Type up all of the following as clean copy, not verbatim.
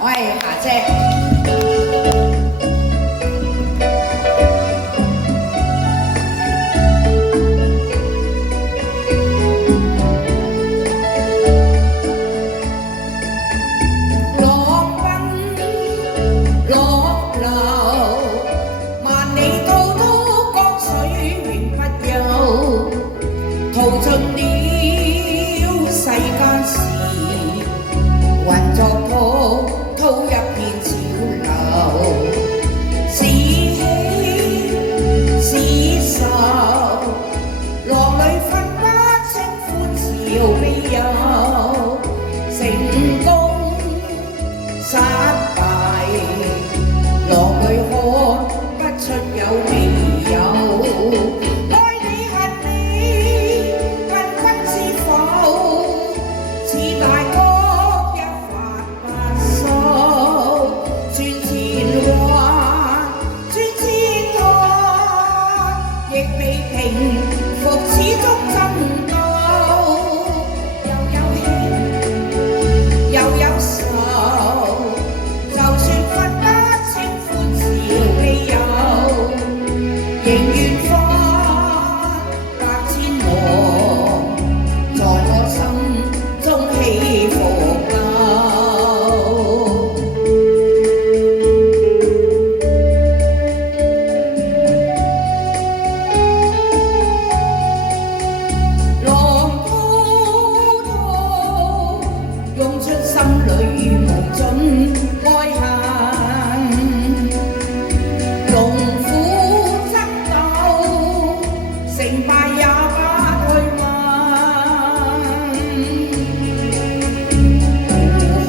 我係霞姐。淘盡了世間事，混作滔一片潮流，是喜是愁，浪裏分不清歡笑悲憂，成功失敗，浪裏看不出有未有。亦未平復，始終爭鬥，又有喜又有愁，就算分不清歡笑悲憂，仍願翻百千浪，在我心中起伏。用出心裏無盡愛恨，龍虎爭鬥，成敗也不去問。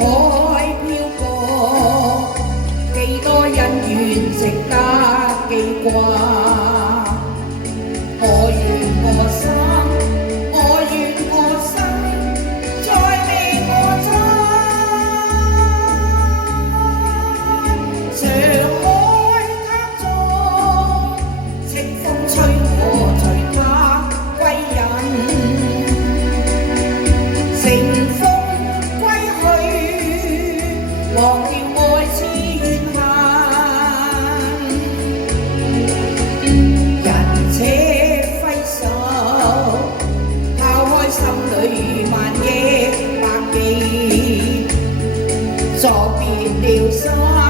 湖海漂泊，幾多恩怨值得記掛。我願我心。忘掉愛痴怨恨，人且揮手，拋開心裏萬億百記，作別了心。